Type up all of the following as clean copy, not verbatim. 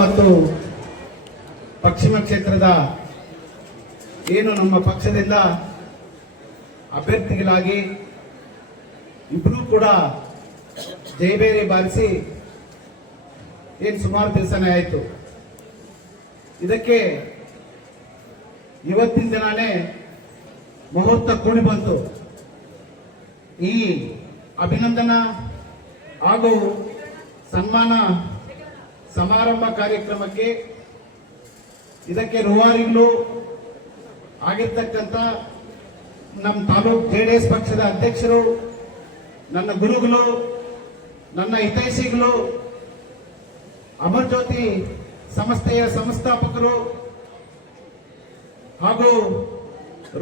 ಮತ್ತು ಪಶ್ಚಿಮ ಕ್ಷೇತ್ರದ ಏನು ನಮ್ಮ ಪಕ್ಷದಿಂದ ಅಭ್ಯರ್ಥಿಗಳಾಗಿ ಇಬ್ಬರೂ ಕೂಡ ಜಯಬೇರಿ ಬಾರಿಸಿ ಏನು ಸುಮಾರು ದಿವಸನೇ ಆಯಿತು. ಇದಕ್ಕೆ ಇವತ್ತಿನ ದಿನಾನೇ ಮುಹೂರ್ತ ಕೂಡಿ ಬಂತು. ಈ ಅಭಿನಂದನಾ ಹಾಗೂ ಸನ್ಮಾನ ಸಮಾರಂಭ ಕಾರ್ಯಕ್ರಮಕ್ಕೆ ಇದಕ್ಕೆ ರೂವಾರಿಗಳು ಆಗಿರ್ತಕ್ಕಂಥ ನಮ್ಮ ತಾಲೂಕು ಜೆಡಿಎಸ್ ಪಕ್ಷದ ಅಧ್ಯಕ್ಷರು, ನನ್ನ ಗುರುಗಳು, ನನ್ನ ಹಿತೈಷಿಗಳು, ಅಮರ್ ಜ್ಯೋತಿ ಸಂಸ್ಥೆಯ ಸಂಸ್ಥಾಪಕರು ಹಾಗೂ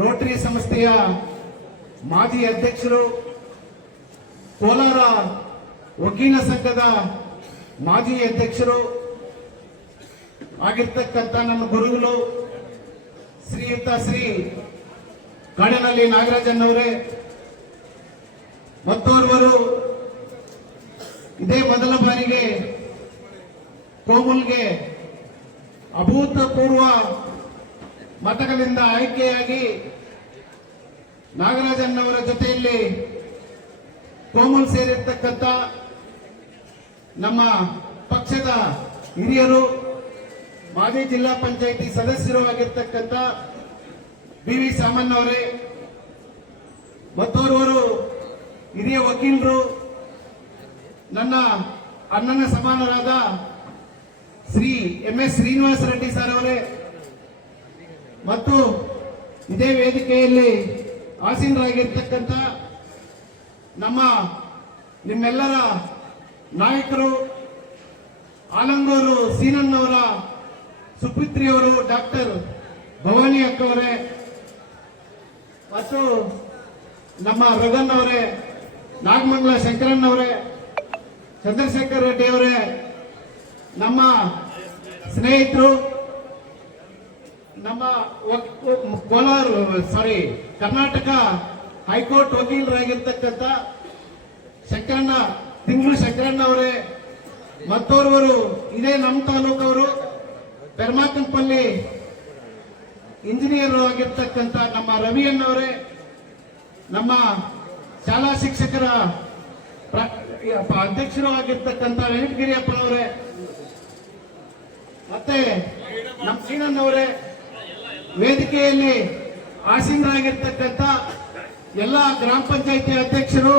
ರೋಟರಿ ಸಂಸ್ಥೆಯ ಮಾಜಿ ಅಧ್ಯಕ್ಷರು, ಕೋಲಾರ ವಕೀಲ ಸಂಘದ ಮಾಜಿ ಅಧ್ಯಕ್ಷರು ಆಗಿರ್ತಕ್ಕಂಥ ನನ್ನ ಗುರುಗಳು ಶ್ರೀಯುತ ಶ್ರೀ ಕಾಡನಹಳ್ಳಿ ನಾಗರಾಜನ್ನವರೇ, ಮತ್ತೋರ್ವರು ಇದೇ ಮೊದಲ ಬಾರಿಗೆ ಕೋಮುಲ್ಗೆ ಅಭೂತಪೂರ್ವ ಮತಗಳಿಂದ ಆಯ್ಕೆಯಾಗಿ ನಾಗರಾಜನ್ನವರ ಜೊತೆಯಲ್ಲಿ ಕೋಮುಲ್ ಸೇರಿರ್ತಕ್ಕಂಥ ನಮ್ಮ ಪಕ್ಷದ ಹಿರಿಯರು, ಮಾಜಿ ಜಿಲ್ಲಾ ಪಂಚಾಯಿತಿ ಸದಸ್ಯರು ಆಗಿರ್ತಕ್ಕಂಥ ಬಿ.ವಿ. ಸಾಮಣ್ಣ ಅವರೇ, ಮತ್ತೋರ್ವರು ಹಿರಿಯ ವಕೀಲರು, ನನ್ನ ಅಣ್ಣನ ಸಮಾನರಾದ ಶ್ರೀ ಎಂ.ಎಸ್. ಶ್ರೀನಿವಾಸ ರೆಡ್ಡಿ ಸರ್ ಅವರೇ, ಮತ್ತು ಇದೇ ವೇದಿಕೆಯಲ್ಲಿ ಆಸೀನರಾಗಿರ್ತಕ್ಕಂಥ ನಿಮ್ಮೆಲ್ಲರ ನಾಯಕರು, ಆಲಂಗೂರು ಸೀನಣ್ಣವರ ಸುಪುತ್ರಿಯವರು ಡಾಕ್ಟರ್ ಭವಾನಿ ಅಕ್ಕವರೇ, ಮತ್ತು ನಮ್ಮ ರಘನ್ ಅವರೇ, ನಾಗಮಂಗಲ ಶಂಕರಣ್ಣವರೇ, ಚಂದ್ರಶೇಖರ್ ರೆಡ್ಡಿ ಅವರೇ, ನಮ್ಮ ಸ್ನೇಹಿತರು, ನಮ್ಮ ಕರ್ನಾಟಕ ಹೈಕೋರ್ಟ್ ವಕೀಲರಾಗಿರ್ತಕ್ಕಂಥ ತಿಂಗಳು ಶಂಕರಣ್ಣ ಅವರೇ, ಮತ್ತೋರ್ವರು ಇದೇ ನಮ್ಮ ತಾಲೂಕವರು ಪೆರ್ಮಾಕಂಪಲ್ಲಿ ಇಂಜಿನಿಯರ್ ಆಗಿರ್ತಕ್ಕಂಥ ನಮ್ಮ ರವಿಯಣ್ಣವರೇ, ನಮ್ಮ ಶಾಲಾ ಶಿಕ್ಷಕರ ಅಧ್ಯಕ್ಷರು ಆಗಿರ್ತಕ್ಕಂಥ ವೆಂಕಟಗಿರಿಯಪ್ಪನವರೇ, ಮತ್ತೆ ನಮ್ಮ ಸೀನಣ್ಣವರೇ, ವೇದಿಕೆಯಲ್ಲಿ ಆಸೀನರಾಗಿರ್ತಕ್ಕಂಥ ಎಲ್ಲ ಗ್ರಾಮ ಪಂಚಾಯಿತಿ ಅಧ್ಯಕ್ಷರು,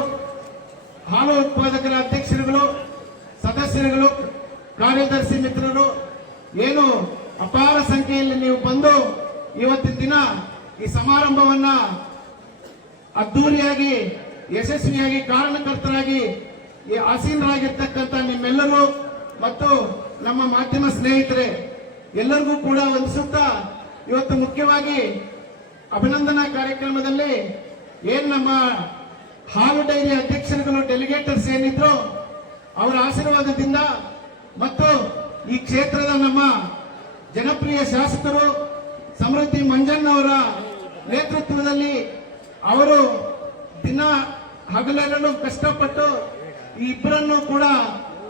ಹಾಲು ಉತ್ಪಾದಕರ ಅಧ್ಯಕ್ಷರುಗಳು, ಸದಸ್ಯರುಗಳು, ಕಾರ್ಯದರ್ಶಿ ಮಿತ್ರರು, ಏನು ಅಪಾರ ಸಂಖ್ಯೆಯಲ್ಲಿ ನೀವು ಬಂದು ಇವತ್ತಿನ ದಿನ ಈ ಸಮಾರಂಭವನ್ನ ಅದ್ದೂರಿಯಾಗಿ ಯಶಸ್ವಿಯಾಗಿ ಕಾರಣಕರ್ತರಾಗಿ ಆಸೀನರಾಗಿರ್ತಕ್ಕಂಥ ನಿಮ್ಮೆಲ್ಲರೂ ಮತ್ತು ನಮ್ಮ ಮಾಧ್ಯಮ ಸ್ನೇಹಿತರೆ ಎಲ್ಲರಿಗೂ ಕೂಡ ವಂದಿಸುತ್ತಾ, ಇವತ್ತು ಮುಖ್ಯವಾಗಿ ಅಭಿನಂದನಾ ಕಾರ್ಯಕ್ರಮದಲ್ಲಿ ಏನ್ ನಮ್ಮ ಹಾಲು ಡೈರಿ ಅಧ್ಯಕ್ಷರುಗಳು ಡೆಲಿಗೇಟರ್ಸ್ ಏನಿದ್ರು ಅವರ ಆಶೀರ್ವಾದದಿಂದ ಮತ್ತು ಈ ಕ್ಷೇತ್ರದ ನಮ್ಮ ಜನಪ್ರಿಯ ಶಾಸಕರು ಸಮೃದ್ಧಿ ಮಂಜಣ್ಣ ಅವರ ನೇತೃತ್ವದಲ್ಲಿ ಅವರು ದಿನ ಹಗಲೆರಳು ಕಷ್ಟಪಟ್ಟು ಈ ಇಬ್ಬರನ್ನು ಕೂಡ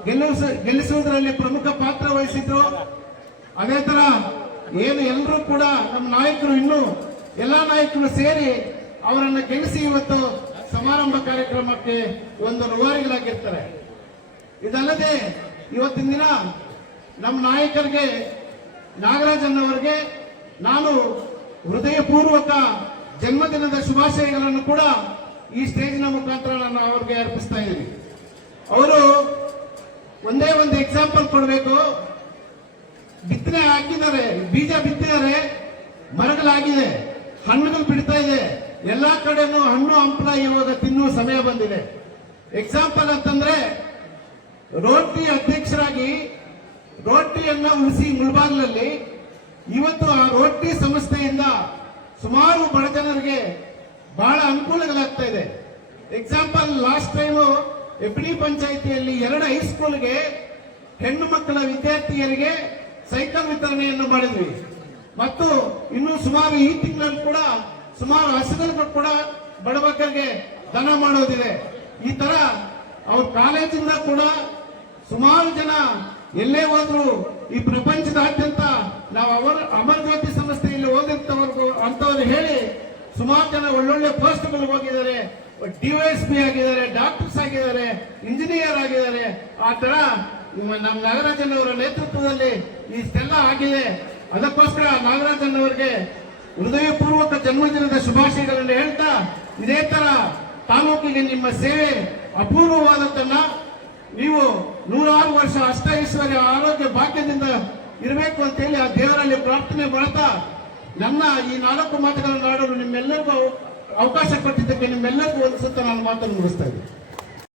ಗೆಲ್ಲಿಸುವುದರಲ್ಲಿ ಪ್ರಮುಖ ಪಾತ್ರ ವಹಿಸಿದ್ರು. ಅದೇ ತರ ಏನು ಎಲ್ಲರೂ ಕೂಡ ನಮ್ಮ ನಾಯಕರು ಇನ್ನೂ ಎಲ್ಲಾ ನಾಯಕರು ಸೇರಿ ಅವರನ್ನು ಗೆಲ್ಲಿಸಿ ಇವತ್ತು ಸಮಾರಂಭ ಕಾರ್ಯಕ್ರಮಕ್ಕೆ ಒಂದು ರೂವಾರಿಗಳಾಗಿರ್ತಾರೆ. ಇದಲ್ಲದೆ ಇವತ್ತಿನ ದಿನ ನಮ್ಮ ನಾಯಕರಿಗೆ ನಾಗರಾಜನ್ನವರಿಗೆ ನಾನು ಹೃದಯಪೂರ್ವಕ ಜನ್ಮದಿನದ ಶುಭಾಶಯಗಳನ್ನು ಕೂಡ ಈ ಸ್ಟೇಜಿನ ಮುಖಾಂತರ ನಾನು ಅವ್ರಿಗೆ ಅರ್ಪಿಸ್ತಾ ಇದ್ದೀನಿ. ಅವರು ಒಂದೇ ಒಂದು ಎಕ್ಸಾಂಪಲ್ ಕೊಡಬೇಕು. ಬಿತ್ತನೆ ಹಾಕಿದ್ದಾರೆ, ಬೀಜ ಬಿತ್ತಿದ್ದಾರೆ, ಮರಗಳಾಗಿದೆ, ಹಣ್ಣುಗಳು ಬಿಡ್ತಾ ಇದೆ, ಎಲ್ಲಾ ಕಡೆನೂ ಹಣ್ಣು ಹಂಪಲ ಇವಾಗ ತಿನ್ನುವ ಸಮಯ ಬಂದಿದೆ. ಎಕ್ಸಾಂಪಲ್ ಅಂತಂದ್ರೆ ರೋಟರಿ ಅಧ್ಯಕ್ಷರಾಗಿ ರೋಟರಿಯನ್ನ ಉಳಿಸಿ ಮುಳಬಾಗಿಲಲ್ಲಿ ಇವತ್ತು ಆ ರೋಟರಿ ಸಂಸ್ಥೆಯಿಂದ ಸುಮಾರು ಬಡ ಜನರಿಗೆ ಬಹಳ ಅನುಕೂಲಗಳಾಗ್ತಾ ಇದೆ. ಎಕ್ಸಾಂಪಲ್ ಲಾಸ್ಟ್ ಟೈಮು ಎಫ್ಡಿ ಪಂಚಾಯಿತಿಯಲ್ಲಿ 2 ಹೈಸ್ಕೂಲ್ಗೆ ಹೆಣ್ಣು ಮಕ್ಕಳ ವಿದ್ಯಾರ್ಥಿಯರಿಗೆ ಸೈಕಲ್ ವಿತರಣೆಯನ್ನು ಮಾಡಿದ್ವಿ. ಮತ್ತು ಇನ್ನು ಸುಮಾರು ಈ ತಿಂಗಳಲ್ಲಿ ಕೂಡ ಸುಮಾರು ಹಸುಗಳು ಕೂಡ ಬಡಬಗ್ಗರಿಗೆ ದಾನ ಮಾಡೋದಿದೆ. ಈ ತರ ಅವ್ರ ಕಾಲೇಜಿಂದ ಕೂಡ ಸುಮಾರು ಜನ ಎಲ್ಲೇ ಹೋದ್ರು ಈ ಪ್ರಪಂಚದಾದ್ಯಂತ ನಾವು ಅಮರ್ ಜ್ಯೋತಿ ಸಂಸ್ಥೆಯಲ್ಲಿ ಓದಿರ್ತವ್ರಿಗೂ ಅಂತವ್ರು ಹೇಳಿ ಸುಮಾರು ಜನ ಒಳ್ಳೊಳ್ಳೆ ಪೋಸ್ಟ್ಗಳು ಹೋಗಿದ್ದಾರೆ, ಡಿವೈಎಸ್ಪಿ ಆಗಿದ್ದಾರೆ, ಡಾಕ್ಟರ್ಸ್ ಆಗಿದ್ದಾರೆ, ಇಂಜಿನಿಯರ್ ಆಗಿದ್ದಾರೆ. ಆ ತರ ನಮ್ಮ ನಾಗರಾಜನ್ ಅವರ ನೇತೃತ್ವದಲ್ಲಿ ಇಷ್ಟೆಲ್ಲ ಆಗಿದೆ. ಅದಕ್ಕೋಸ್ಕರ ನಾಗರಾಜನ್ ಅವರಿಗೆ ಹೃದಯಪೂರ್ವಕ ಜನ್ಮದಿನದ ಶುಭಾಶಯಗಳನ್ನು ಹೇಳ್ತಾ, ಇದೇ ತರ ತಾಲೂಕಿಗೆ ನಿಮ್ಮ ಸೇವೆ ಅಪೂರ್ವವಾದದ್ದನ್ನ ನೀವು 106 ವರ್ಷ ಅಷ್ಟೈಶ್ವರ್ಯ ಆರೋಗ್ಯ ಭಾಗ್ಯದಿಂದ ಇರಬೇಕು ಅಂತ ಹೇಳಿ ಆ ದೇವರಲ್ಲಿ ಪ್ರಾರ್ಥನೆ ಮಾಡ್ತಾ ನನ್ನ ಈ 4 ಮಾತುಗಳನ್ನು ಆಡಲು ನಿಮ್ಮೆಲ್ಲರಿಗೂ ಅವಕಾಶ ಕೊಟ್ಟಿದ್ದಕ್ಕೆ ನಿಮ್ಮೆಲ್ಲರಿಗೂ ಒಂದು ಸುತ್ತ ನಾನು ಮಾತನ್ನು ಮುಗಿಸ್ತಾ ಇದ್ದೀನಿ.